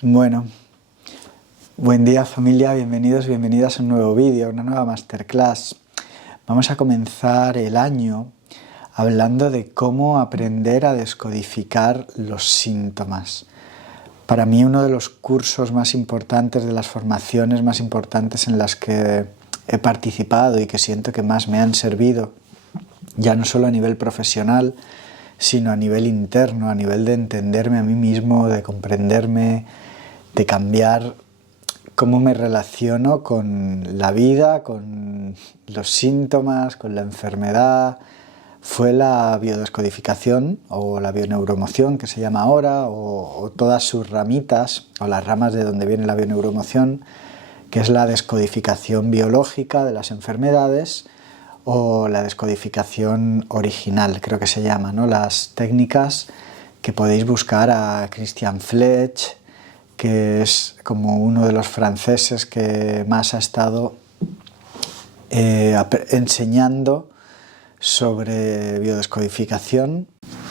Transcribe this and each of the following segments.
Bueno, buen día familia, bienvenidas a un nuevo vídeo, una nueva masterclass. Vamos a comenzar el año hablando de cómo aprender a descodificar los síntomas. Para mí uno de los cursos más importantes, de las formaciones más importantes en las que he participado y que siento que más me han servido, ya no solo a nivel profesional, sino a nivel interno, a nivel de entenderme a mí mismo, de comprenderme, de cambiar cómo me relaciono con la vida, con los síntomas, con la enfermedad, fue la biodescodificación o la bioneuroemoción que se llama ahora, o todas sus ramitas o las ramas de donde viene la bioneuroemoción, que es la descodificación biológica de las enfermedades o la descodificación original, creo que se llama, ¿no? Las técnicas que podéis buscar a Christian Fletch, que es como uno de los franceses que más ha estado enseñando sobre biodescodificación.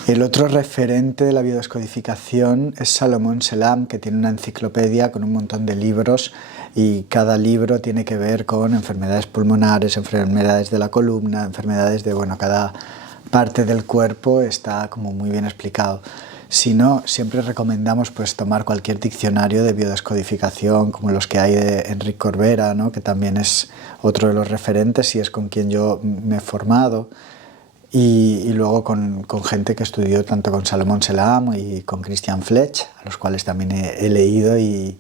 El otro referente de la biodescodificación es Salomón Selam, que tiene una enciclopedia con un montón de libros y cada libro tiene que ver con enfermedades pulmonares, enfermedades de la columna, enfermedades de, bueno, cada parte del cuerpo está como muy bien explicado. Si no, siempre recomendamos pues tomar cualquier diccionario de biodescodificación, como los que hay de Enric Corbera, ¿no? Que también es otro de los referentes y es con quien yo me he formado. Y luego con gente que estudió tanto con Salomón Selam y con Christian Fletch, a los cuales también he leído y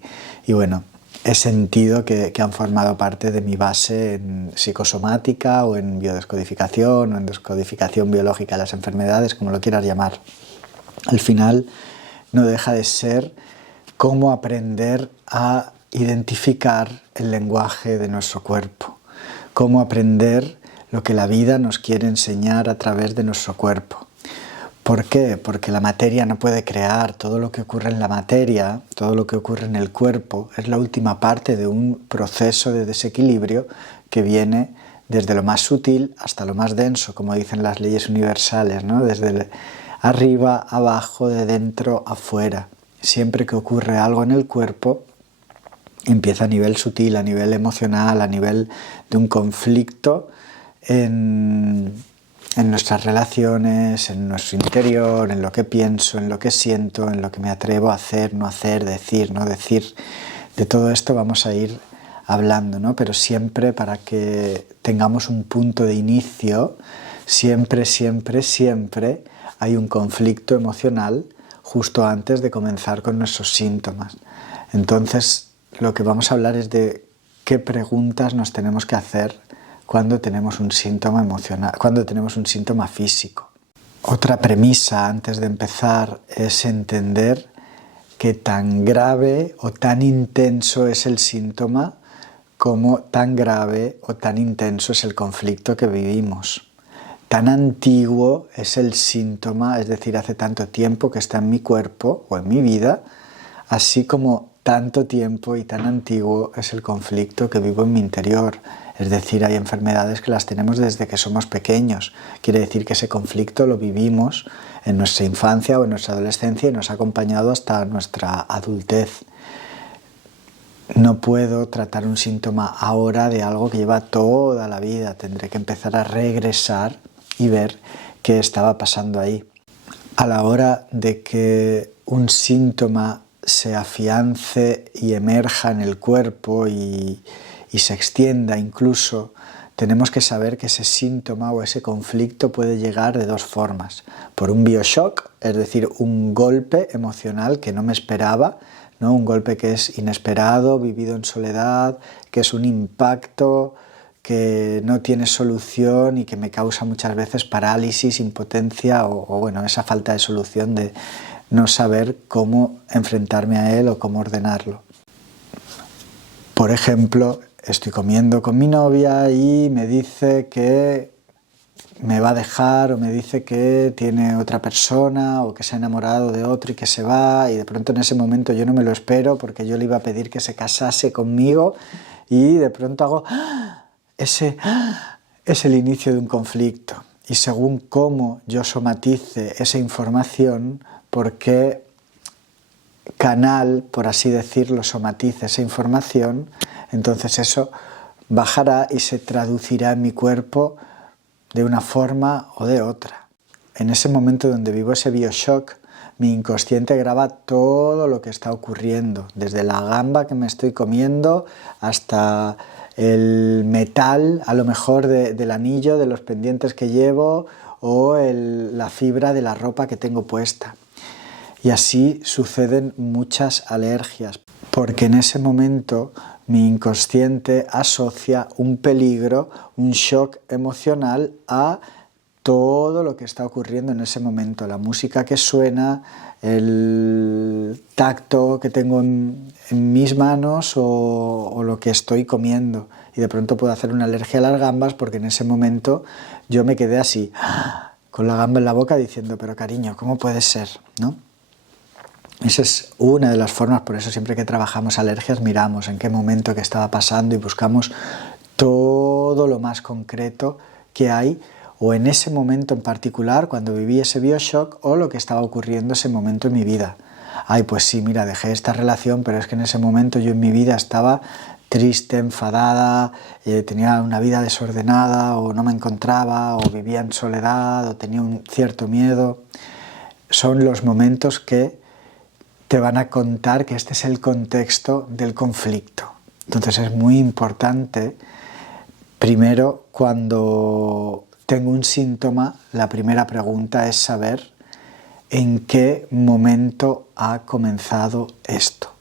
bueno, he sentido que han formado parte de mi base en psicosomática o en biodescodificación o en descodificación biológica de las enfermedades, como lo quieras llamar. Al final no deja de ser cómo aprender a identificar el lenguaje de nuestro cuerpo, cómo aprender lo que la vida nos quiere enseñar a través de nuestro cuerpo. ¿Por qué? Porque la materia no puede crear. Todo lo que ocurre en la materia, todo lo que ocurre en el cuerpo, es la última parte de un proceso de desequilibrio que viene desde lo más sutil hasta lo más denso, como dicen las leyes universales, ¿no? Desde arriba, abajo, de dentro, afuera. Siempre que ocurre algo en el cuerpo, empieza a nivel sutil, a nivel emocional, a nivel de un conflicto en nuestras relaciones, en nuestro interior, en lo que pienso, en lo que siento, en lo que me atrevo a hacer, no hacer, decir, no decir. De todo esto vamos a ir hablando, ¿no? Pero siempre para que tengamos un punto de inicio, siempre hay un conflicto emocional justo antes de comenzar con nuestros síntomas. Entonces, lo que vamos a hablar es de qué preguntas nos tenemos que hacer cuando tenemos un síntoma emocional, cuando tenemos un síntoma físico. Otra premisa antes de empezar es entender que tan grave o tan intenso es el síntoma como tan grave o tan intenso es el conflicto que vivimos. Tan antiguo es el síntoma, es decir, hace tanto tiempo que está en mi cuerpo o en mi vida, así como tanto tiempo y tan antiguo es el conflicto que vivo en mi interior. Es decir, hay enfermedades que las tenemos desde que somos pequeños. Quiere decir que ese conflicto lo vivimos en nuestra infancia o en nuestra adolescencia y nos ha acompañado hasta nuestra adultez. No puedo tratar un síntoma ahora de algo que lleva toda la vida. Tendré que empezar a regresar y ver qué estaba pasando ahí. A la hora de que un síntoma se afiance y emerja en el cuerpo y se extienda incluso, tenemos que saber que ese síntoma o ese conflicto puede llegar de dos formas. Por un bioshock, es decir, un golpe emocional que no me esperaba, ¿no? Un golpe que es inesperado, vivido en soledad, que es un impacto que no tiene solución y que me causa muchas veces parálisis, impotencia o bueno, esa falta de solución de no saber cómo enfrentarme a él o cómo ordenarlo. Por ejemplo, estoy comiendo con mi novia y me dice que me va a dejar o me dice que tiene otra persona o que se ha enamorado de otro y que se va, y de pronto en ese momento yo no me lo espero porque yo le iba a pedir que se casase conmigo y de pronto hago ese es el inicio de un conflicto. Y según cómo yo somatice esa información, porque canal, por así decirlo, somatice esa información, entonces eso bajará y se traducirá en mi cuerpo de una forma o de otra. En ese momento donde vivo ese bioshock, mi inconsciente graba todo lo que está ocurriendo, desde la gamba que me estoy comiendo hasta el metal, a lo mejor del anillo, de los pendientes que llevo o la fibra de la ropa que tengo puesta. Y así suceden muchas alergias, porque en ese momento mi inconsciente asocia un peligro, un shock emocional a todo lo que está ocurriendo en ese momento, la música que suena, el tacto que tengo en mis manos o lo que estoy comiendo. Y de pronto puedo hacer una alergia a las gambas porque en ese momento yo me quedé así, con la gamba en la boca diciendo, pero cariño, ¿cómo puede ser? ¿No? Esa es una de las formas, por eso siempre que trabajamos alergias miramos en qué momento que estaba pasando y buscamos todo lo más concreto que hay o en ese momento en particular cuando viví ese bioshock o lo que estaba ocurriendo ese momento en mi vida. Ay, pues sí, mira, dejé esta relación, pero es que en ese momento yo en mi vida estaba triste, enfadada, tenía una vida desordenada o no me encontraba o vivía en soledad o tenía un cierto miedo. Son los momentos que te van a contar que este es el contexto del conflicto. Entonces es muy importante, primero, cuando tengo un síntoma, la primera pregunta es saber en qué momento ha comenzado esto.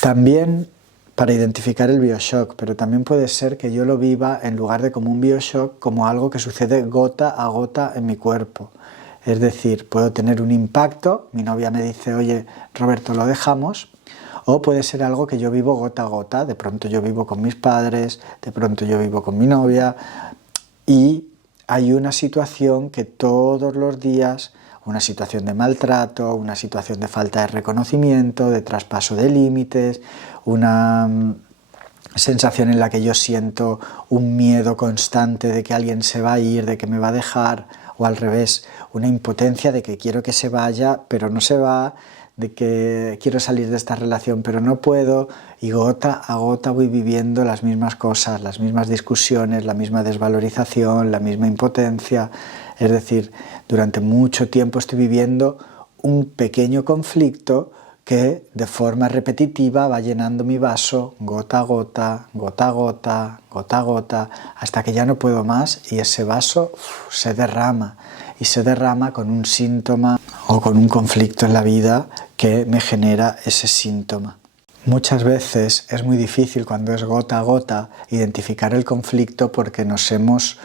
También para identificar el bioshock, pero también puede ser que yo lo viva en lugar de como un bioshock, como algo que sucede gota a gota en mi cuerpo. Es decir, puedo tener un impacto, mi novia me dice, oye, Roberto, lo dejamos, o puede ser algo que yo vivo gota a gota, de pronto yo vivo con mis padres, de pronto yo vivo con mi novia, y hay una situación que todos los días, una situación de maltrato, una situación de falta de reconocimiento, de traspaso de límites, una sensación en la que yo siento un miedo constante de que alguien se va a ir, de que me va a dejar, o al revés, una impotencia de que quiero que se vaya, pero no se va, de que quiero salir de esta relación, pero no puedo, y gota a gota voy viviendo las mismas cosas, las mismas discusiones, la misma desvalorización, la misma impotencia. Es decir, durante mucho tiempo estoy viviendo un pequeño conflicto que de forma repetitiva va llenando mi vaso gota a gota, gota a gota, gota a gota, hasta que ya no puedo más y ese vaso se derrama. Y se derrama con un síntoma o con un conflicto en la vida que me genera ese síntoma. Muchas veces es muy difícil cuando es gota a gota identificar el conflicto porque nos hemos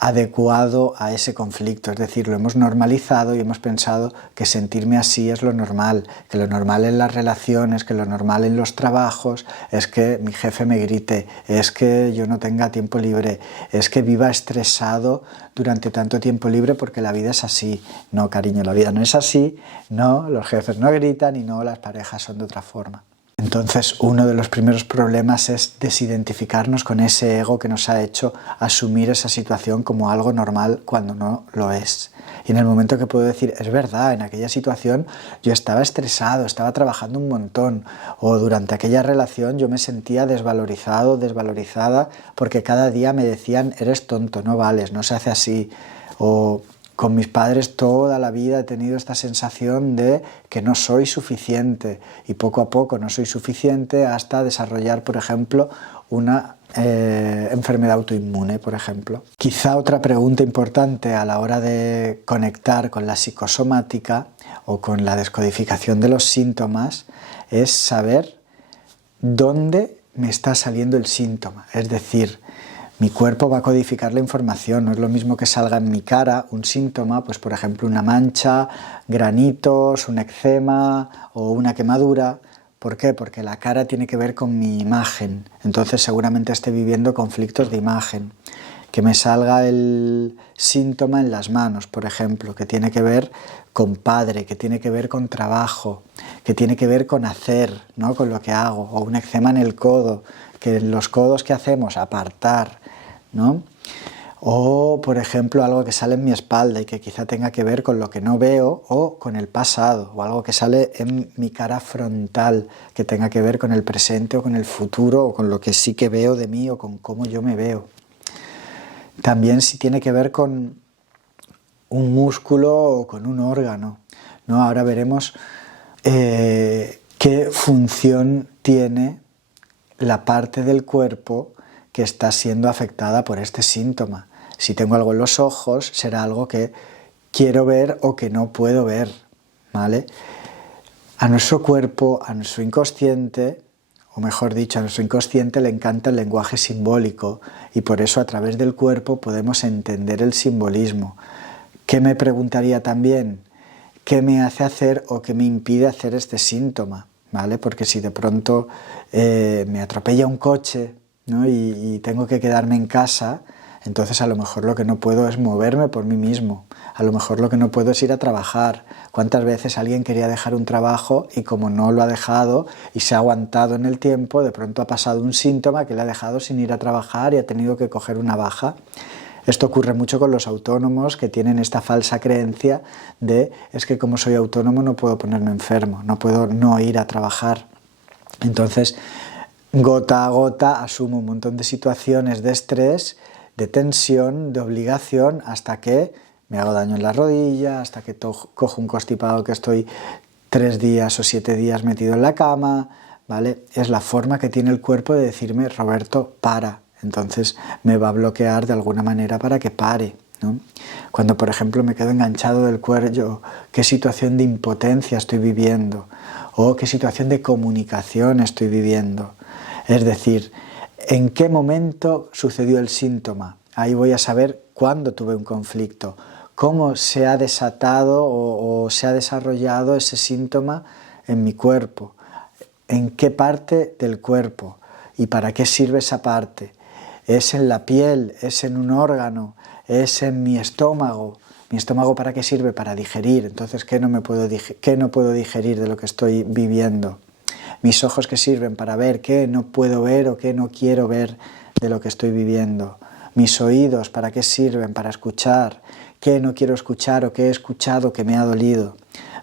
adecuado a ese conflicto, es decir, lo hemos normalizado y hemos pensado que sentirme así es lo normal, que lo normal en las relaciones, que lo normal en los trabajos es que mi jefe me grite, es que yo no tenga tiempo libre, es que viva estresado durante tanto tiempo libre porque la vida es así. No, cariño, la vida no es así, no, los jefes no gritan y no, las parejas son de otra forma. Entonces, uno de los primeros problemas es desidentificarnos con ese ego que nos ha hecho asumir esa situación como algo normal cuando no lo es. Y en el momento que puedo decir, es verdad, en aquella situación yo estaba estresado, estaba trabajando un montón, o durante aquella relación yo me sentía desvalorizado, desvalorizada, porque cada día me decían, eres tonto, no vales, no se hace así, o con mis padres toda la vida he tenido esta sensación de que no soy suficiente y poco a poco no soy suficiente hasta desarrollar, por ejemplo, una enfermedad autoinmune, por ejemplo. Quizá otra pregunta importante a la hora de conectar con la psicosomática o con la descodificación de los síntomas es saber dónde me está saliendo el síntoma, es decir, mi cuerpo va a codificar la información, no es lo mismo que salga en mi cara un síntoma, pues por ejemplo una mancha, granitos, un eczema o una quemadura. ¿Por qué? Porque la cara tiene que ver con mi imagen, entonces seguramente esté viviendo conflictos de imagen. Que me salga el síntoma en las manos, por ejemplo, que tiene que ver con padre, que tiene que ver con trabajo, que tiene que ver con hacer, ¿no? Con lo que hago, o un eczema en el codo, que en los codos que hacemos, apartar, ¿no? O, por ejemplo, algo que sale en mi espalda y que quizá tenga que ver con lo que no veo o con el pasado, o algo que sale en mi cara frontal, que tenga que ver con el presente o con el futuro, o con lo que sí que veo de mí o con cómo yo me veo. También si tiene que ver con un músculo o con un órgano, ¿no? Ahora veremos qué función tiene la parte del cuerpo que está siendo afectada por este síntoma. Si tengo algo en los ojos, será algo que quiero ver o que no puedo ver, ¿vale? A nuestro cuerpo, a nuestro inconsciente, o mejor dicho, a nuestro inconsciente le encanta el lenguaje simbólico y por eso a través del cuerpo podemos entender el simbolismo. ¿Qué me preguntaría también? ¿Qué me hace hacer o qué me impide hacer este síntoma? ¿Vale? Porque si de pronto me atropella un coche, ¿no? y tengo que quedarme en casa, entonces a lo mejor lo que no puedo es moverme por mí mismo, a lo mejor lo que no puedo es ir a trabajar. ¿Cuántas veces alguien quería dejar un trabajo y como no lo ha dejado y se ha aguantado en el tiempo, de pronto ha pasado un síntoma que le ha dejado sin ir a trabajar y ha tenido que coger una baja? Esto ocurre mucho con los autónomos que tienen esta falsa creencia de es que como soy autónomo no puedo ponerme enfermo, no puedo no ir a trabajar. Entonces, gota a gota asumo un montón de situaciones de estrés, de tensión, de obligación, hasta que me hago daño en la rodilla, hasta que cojo un constipado que estoy 3 días o 7 días metido en la cama, ¿vale? Es la forma que tiene el cuerpo de decirme, Roberto, para. Entonces me va a bloquear de alguna manera para que pare, ¿no? Cuando, por ejemplo, me quedo enganchado del cuello, ¿qué situación de impotencia estoy viviendo? ¿O qué situación de comunicación estoy viviendo? Es decir, ¿en qué momento sucedió el síntoma? Ahí voy a saber cuándo tuve un conflicto, cómo se ha desatado o se ha desarrollado ese síntoma en mi cuerpo, en qué parte del cuerpo y para qué sirve esa parte. ¿Es en la piel? ¿Es en un órgano? ¿Es en mi estómago? ¿Mi estómago para qué sirve? Para digerir. Entonces, ¿qué no puedo digerir de lo que estoy viviendo? Mis ojos que sirven para ver, qué no puedo ver o qué no quiero ver de lo que estoy viviendo. Mis oídos, ¿para qué sirven? Para escuchar, qué no quiero escuchar o qué he escuchado que me ha dolido,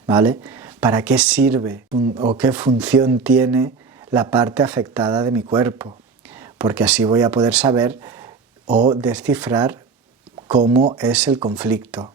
¿vale? ¿Para qué sirve o qué función tiene la parte afectada de mi cuerpo? Porque así voy a poder saber o descifrar cómo es el conflicto.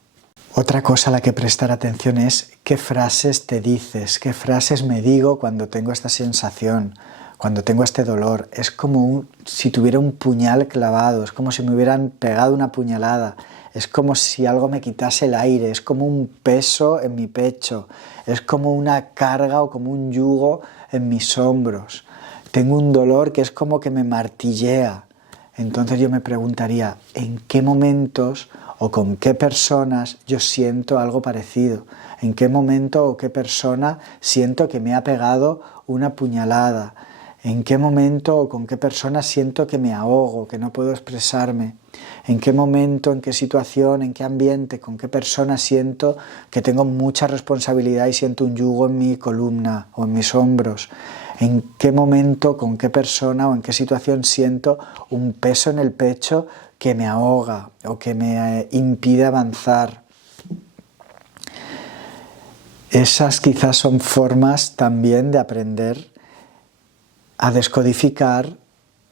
Otra cosa a la que prestar atención es qué frases te dices, qué frases me digo cuando tengo esta sensación, cuando tengo este dolor. Es como si tuviera un puñal clavado, es como si me hubieran pegado una puñalada, es como si algo me quitase el aire, es como un peso en mi pecho, es como una carga o como un yugo en mis hombros. Tengo un dolor que es como que me martillea. Entonces yo me preguntaría, ¿en qué momentos o con qué personas yo siento algo parecido? ¿En qué momento o qué persona siento que me ha pegado una puñalada? ¿En qué momento o con qué persona siento que me ahogo, que no puedo expresarme? ¿En qué momento, en qué situación, en qué ambiente, con qué persona siento que tengo mucha responsabilidad y siento un yugo en mi columna o en mis hombros? ¿En qué momento, con qué persona o en qué situación siento un peso en el pecho que me ahoga o que me impide avanzar? Esas quizás son formas también de aprender a descodificar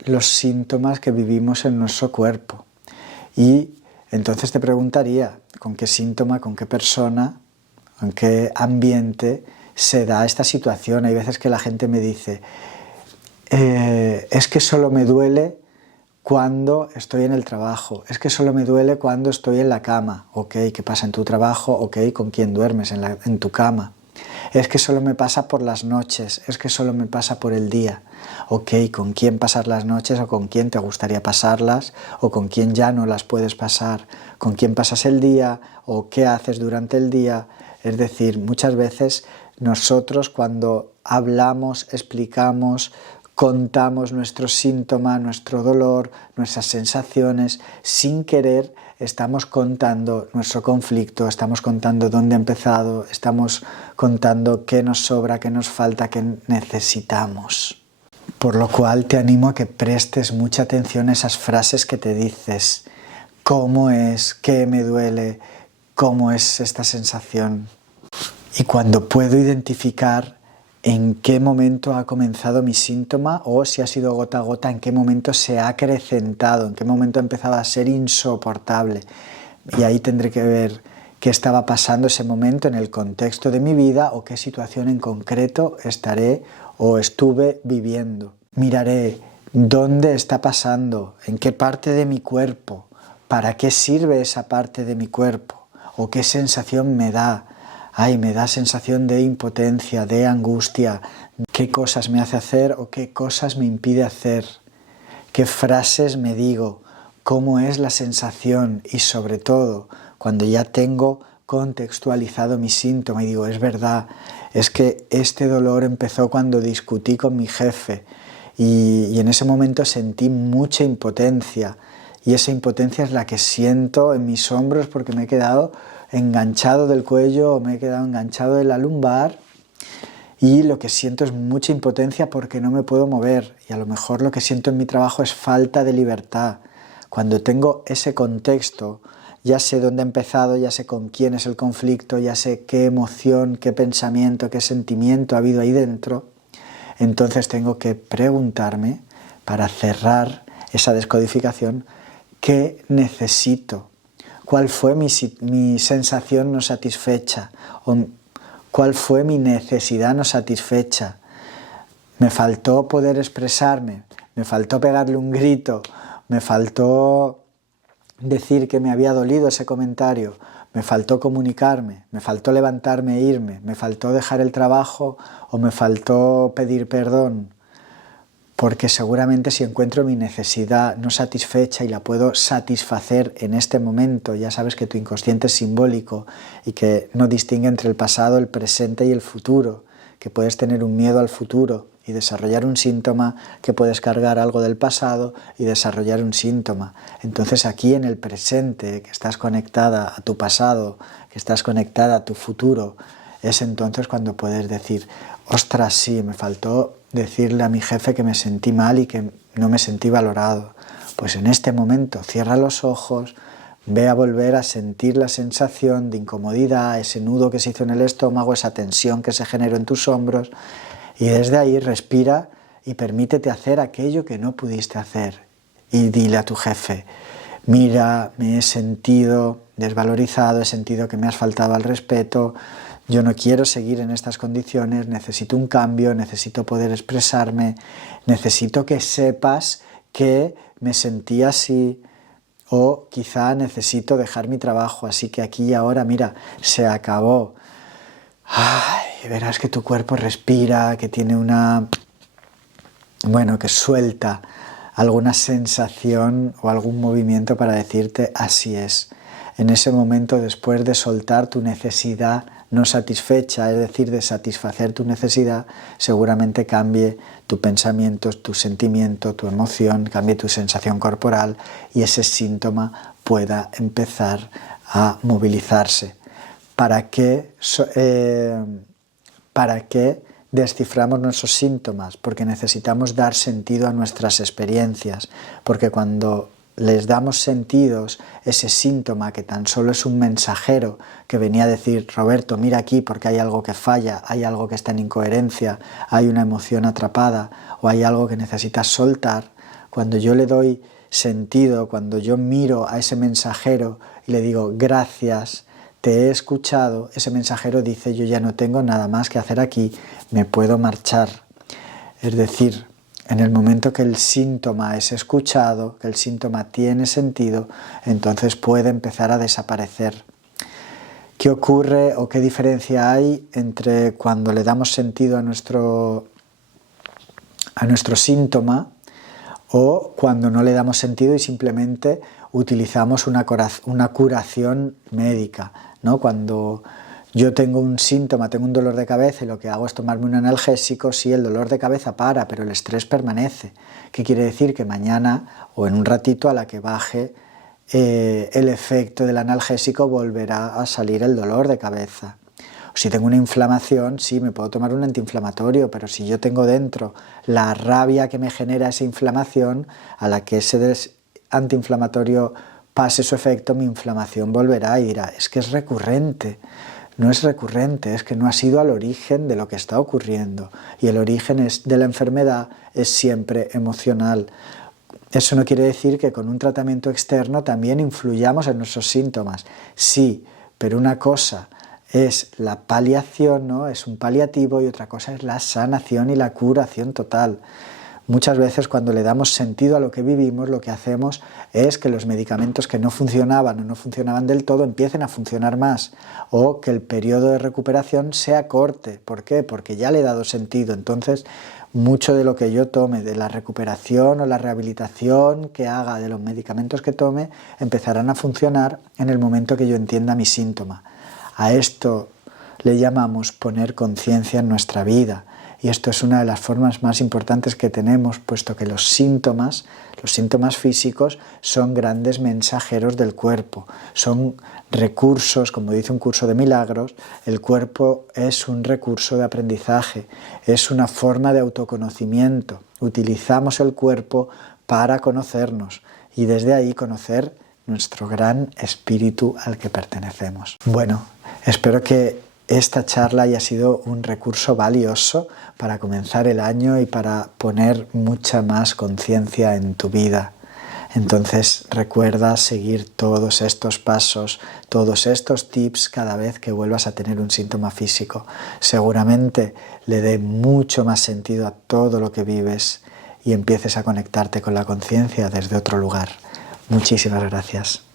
los síntomas que vivimos en nuestro cuerpo. Y entonces te preguntaría, ¿con qué síntoma, con qué persona, en qué ambiente se da esta situación? Hay veces que la gente me dice, es que solo me duele cuando estoy en el trabajo, es que solo me duele cuando estoy en la cama. Ok, ¿qué pasa en tu trabajo? Ok, ¿con quién duermes en tu cama? Es que solo me pasa por las noches, es que solo me pasa por el día. Ok, ¿con quién pasas las noches o con quién te gustaría pasarlas o con quién ya no las puedes pasar? ¿Con quién pasas el día o qué haces durante el día? Es decir, muchas veces nosotros cuando hablamos, explicamos, contamos nuestro síntoma, nuestro dolor, nuestras sensaciones, sin querer estamos contando nuestro conflicto, estamos contando dónde ha empezado, estamos contando qué nos sobra, qué nos falta, qué necesitamos. Por lo cual te animo a que prestes mucha atención a esas frases que te dices. cómo es, qué me duele, cómo es esta sensación. Y cuando puedo identificar en qué momento ha comenzado mi síntoma o si ha sido gota a gota, en qué momento se ha acrecentado, en qué momento ha empezado a ser insoportable. Y ahí tendré que ver qué estaba pasando ese momento en el contexto de mi vida o qué situación en concreto estaré o estuve viviendo. Miraré dónde está pasando, en qué parte de mi cuerpo, para qué sirve esa parte de mi cuerpo o qué sensación me da. Ay, me da sensación de impotencia, de angustia, qué cosas me hace hacer o qué cosas me impide hacer, qué frases me digo, cómo es la sensación y sobre todo cuando ya tengo contextualizado mi síntoma y digo, es verdad, es que este dolor empezó cuando discutí con mi jefe y en ese momento sentí mucha impotencia y esa impotencia es la que siento en mis hombros porque me he quedado enganchado del cuello o me he quedado enganchado de la lumbar y lo que siento es mucha impotencia porque no me puedo mover y a lo mejor lo que siento en mi trabajo es falta de libertad. Cuando tengo ese contexto, ya sé dónde he empezado, ya sé con quién es el conflicto, ya sé qué emoción, qué pensamiento, qué sentimiento ha habido ahí dentro, entonces tengo que preguntarme para cerrar esa descodificación qué necesito. ¿Cuál fue mi sensación no satisfecha? ¿O cuál fue mi necesidad no satisfecha? ¿Me faltó poder expresarme? ¿Me faltó pegarle un grito? ¿Me faltó decir que me había dolido ese comentario? ¿Me faltó comunicarme? ¿Me faltó levantarme e irme? ¿Me faltó dejar el trabajo o me faltó pedir perdón? Porque seguramente si encuentro mi necesidad no satisfecha y la puedo satisfacer en este momento, ya sabes que tu inconsciente es simbólico y que no distingue entre el pasado, el presente y el futuro, que puedes tener un miedo al futuro y desarrollar un síntoma, que puedes cargar algo del pasado y desarrollar un síntoma. Entonces aquí en el presente, que estás conectada a tu pasado, que estás conectada a tu futuro, es entonces cuando puedes decir, ostras, sí, me faltó decirle a mi jefe que me sentí mal y que no me sentí valorado. Pues en este momento cierra los ojos, ve a volver a sentir la sensación de incomodidad, ese nudo que se hizo en el estómago, esa tensión que se generó en tus hombros y desde ahí respira y permítete hacer aquello que no pudiste hacer. Y dile a tu jefe, mira, me he sentido desvalorizado, he sentido que me has faltado al respeto, yo no quiero seguir en estas condiciones, necesito un cambio, necesito poder expresarme, necesito que sepas que me sentí así o quizá necesito dejar mi trabajo, así que aquí y ahora, mira, se acabó. Ay, verás que tu cuerpo respira, que tiene que suelta alguna sensación o algún movimiento para decirte así es. En ese momento, después de soltar tu necesidad no satisfecha, es decir, de satisfacer tu necesidad, seguramente cambie tu pensamiento, tu sentimiento, tu emoción, cambie tu sensación corporal y ese síntoma pueda empezar a movilizarse. ¿Para qué desciframos nuestros síntomas? Porque necesitamos dar sentido a nuestras experiencias, porque cuando les damos sentidos, ese síntoma que tan solo es un mensajero que venía a decir, Roberto, mira aquí porque hay algo que falla, hay algo que está en incoherencia, hay una emoción atrapada o hay algo que necesitas soltar, cuando yo le doy sentido, cuando yo miro a ese mensajero y le digo, gracias, te he escuchado, ese mensajero dice, yo ya no tengo nada más que hacer aquí, me puedo marchar. Es decir, en el momento que el síntoma es escuchado, que el síntoma tiene sentido, entonces puede empezar a desaparecer. ¿Qué ocurre o qué diferencia hay entre cuando le damos sentido a nuestro síntoma o cuando no le damos sentido y simplemente utilizamos una curación médica, ¿no? Cuando yo tengo un síntoma, tengo un dolor de cabeza y lo que hago es tomarme un analgésico, sí, el dolor de cabeza para, pero el estrés permanece. ¿Qué quiere decir? Que mañana o en un ratito a la que baje el efecto del analgésico volverá a salir el dolor de cabeza. Si tengo una inflamación, sí, me puedo tomar un antiinflamatorio, pero si yo tengo dentro la rabia que me genera esa inflamación, a la que ese antiinflamatorio pase su efecto, mi inflamación volverá y dirá, es que es recurrente. No es recurrente, es que no has ido al origen de lo que está ocurriendo. Y el origen de la enfermedad es siempre emocional. Eso no quiere decir que con un tratamiento externo también influyamos en nuestros síntomas. Sí, pero una cosa es la paliación, ¿no? Es un paliativo, y otra cosa es la sanación y la curación total. Muchas veces cuando le damos sentido a lo que vivimos, lo que hacemos es que los medicamentos que no funcionaban o no funcionaban del todo empiecen a funcionar más, o que el periodo de recuperación sea corte. ¿Por qué? Porque ya le he dado sentido. Entonces, mucho de lo que yo tome, de la recuperación o la rehabilitación que haga de los medicamentos que tome, empezarán a funcionar en el momento que yo entienda mi síntoma. A esto le llamamos poner conciencia en nuestra vida. Y esto es una de las formas más importantes que tenemos, puesto que los síntomas físicos son grandes mensajeros del cuerpo, son recursos, como dice un curso de milagros, el cuerpo es un recurso de aprendizaje, es una forma de autoconocimiento. Utilizamos el cuerpo para conocernos y desde ahí conocer nuestro gran espíritu al que pertenecemos. Bueno, espero que esta charla haya sido un recurso valioso para comenzar el año y para poner mucha más conciencia en tu vida. Entonces recuerda seguir todos estos pasos, todos estos tips cada vez que vuelvas a tener un síntoma físico. Seguramente le dé mucho más sentido a todo lo que vives y empieces a conectarte con la conciencia desde otro lugar. Muchísimas gracias.